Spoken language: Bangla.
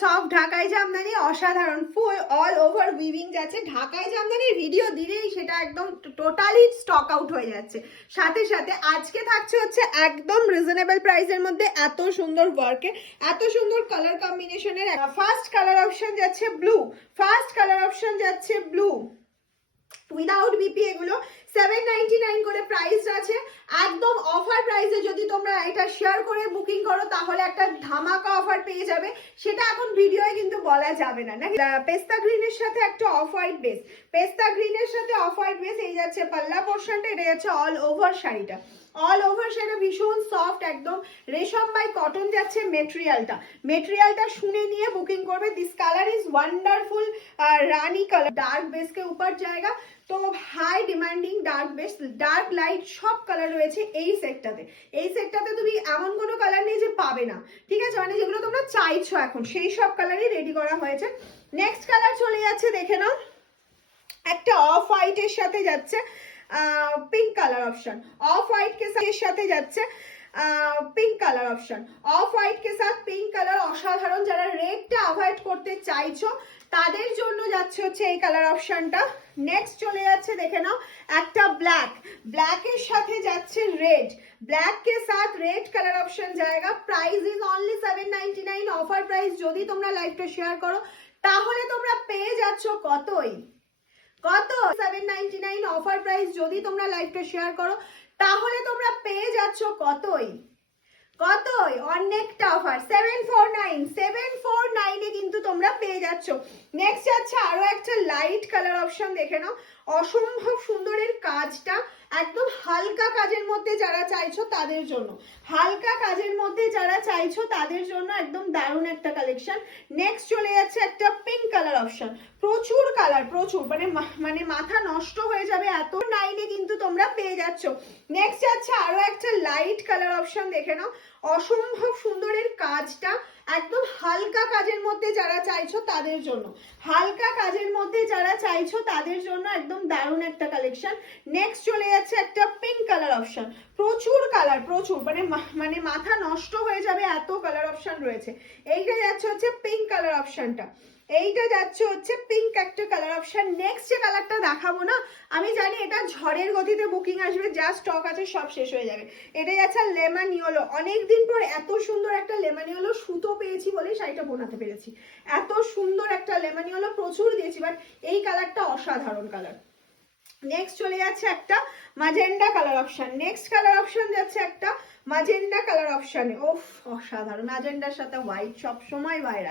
সফট ঢাকাই জামদানি, অসাধারণ ফুল অল ওভার উইভিং যাচ্ছে। ঢাকাই জামদানির ভিডিও দিলেই সেটা একদম টোটালি স্টক আউট হয়ে যাচ্ছে। সাথে সাথে আজকে থাকছে হচ্ছে একদম রিজনেবল প্রাইসের মধ্যে এত সুন্দর ওয়ার্কে, এত সুন্দর কালার কম্বিনেশনের। ফার্স্ট কালার অপশন যাচ্ছে ব্লু, ফার্স্ট কালার অপশন যাচ্ছে ব্লু উইদাউট বিপি। এগুলো 799 করে প্রাইস আছে, একদম অফার প্রাইসে। যদি তোমরা এটা শেয়ার করে বুকিং করো তাহলে একটা ধামাকা অফার পেয়ে যাবে, সেটা এখন ভিডিওয়ে কিন্তু বলা যাবে না। নাকি পেস্তা গ্রিনের সাথে একটা অফ হোয়াইট বেস, পেস্তা গ্রিনের সাথে অফ হোয়াইট বেস। এই যাচ্ছে পাল্লা পোর্শনটা, এটা যাচ্ছে অল ওভার শাড়িটা, অল ওভার শাড়িটা ভীষণ সফট, একদম রেশম বাই কটন যাচ্ছে মেটেরিয়ালটা। মেটেরিয়ালটা শুনে নিয়ে বুকিং করবে। This colour is wonderful rani colour, dark বেসকে উপর জায়গা তো high demanding dark base, dark light সব কালার রয়েছে এই সেটটাতে। এই সেটটাতে তুমি এমন কোনো কালার নেই যে পাবে না, ঠিক আছে? মানে যেগুলো তোমরা চাইছো এখন সেই সব কালারই রেডি করা হয়েছে। নেক্সট কালার চলে যাচ্ছে, দেখে নাও, একটা অফ হোয়াইটের সাথে যাচ্ছে pink colour option, off white के সাথে যাচ্ছে pink colour option, off white के साथ পিঙ্ক কালার অসাধারণ। যারা রেডটা অ্যাভয়েড করতে চাইছো তাদের জন্য যাচ্ছে হচ্ছে এই কালার অপশনটা। নেক্সট চলে যাচ্ছে, দেখে নাও, একটা ব্ল্যাক, ব্ল্যাকের সাথে যাচ্ছে রেড, ব্ল্যাক के साथ রেড কালার অপশন জায়গা। Price is only 799 offer price. যদি তোমরা লাইভটা শেয়ার করো তাহলে তোমরা পেয়ে যাচ্ছ কতই, কত 799 অফার প্রাইস। যদি তোমরা লাইভটা শেয়ার করো তাহলে তোমরা পেয়ে যাচ্ছ কতই, কতই অনেকটা অফার। 749, 749 এ কিন্তু তোমরা পেয়ে যাচ্ছ। নেক্সট যাচ্ছে আরো একটা লাইট কালার অপশন, দেখে নাও, অসম্ভব সুন্দরের কাজটা, একদম হালকা কাজের মধ্যে যারা চাইছো তাদের জন্য, হালকা কাজের মধ্যে যারা চাইছো তাদের জন্য একদম দারুণ একটা কালেকশন। নেক্সট চলে যাচ্ছে একটা পিঙ্ক কালার অপশন, প্রচুর কালার, প্রচুর, মানে মাথা নষ্ট হয়ে যাবে এত নাইনে কিন্তু তোমরা পেয়ে যাচ্ছ। নেক্সট যাচ্ছে আরো একটা লাইট কালার অপশন, দেখে নাও, অসম্ভব সুন্দরের কাজটা, একদম হালকা কাজের মধ্যে যারা চাইছো তাদের জন্য, হালকা কাজের মধ্যে যারা চাইছো তাদের জন্য একদম দারুণ একটা কালেকশন। নেক্সট চলে যাচ্ছে একটা পিঙ্ক কালার অপশন, প্রচুর কালার, প্রচুর, মানে মাথা নষ্ট হয়ে যাবে এত কালার অপশন রয়েছে। এইটা যাচ্ছে হচ্ছে পিঙ্ক কালার অপশনটা, এইটা যাচ্ছে হচ্ছে পিঙ্ক একটা কালার অপশন। নেক্সট যে কালারটা দেখাবো না, আমি জানি এটা ঝড়ের গতিতে বুকিং আসবে, যা স্টক আছে সব শেষ হয়ে যাবে। এটা যাচ্ছে লেমন ইয়েলো, অনেকদিন পর এত সুন্দর একটা লেমন ইয়েলো সুতো পেয়েছি বলেই শাড়িটা বোনাতে পেরেছি। এত সুন্দর একটা লেমন ইয়েলো প্রচুর দিয়েছি, বাট এই কালারটা অসাধারণ কালার। নেক্সট চলে যাচ্ছে একটা magenta colour option, next colour option যাচ্ছে একটা ম্যাজেন্ডা কালার অপশনে। ওফ অসাধারণ, ম্যাজেন্ডার সাথে হোয়াইট সব সময় ভাইরাল।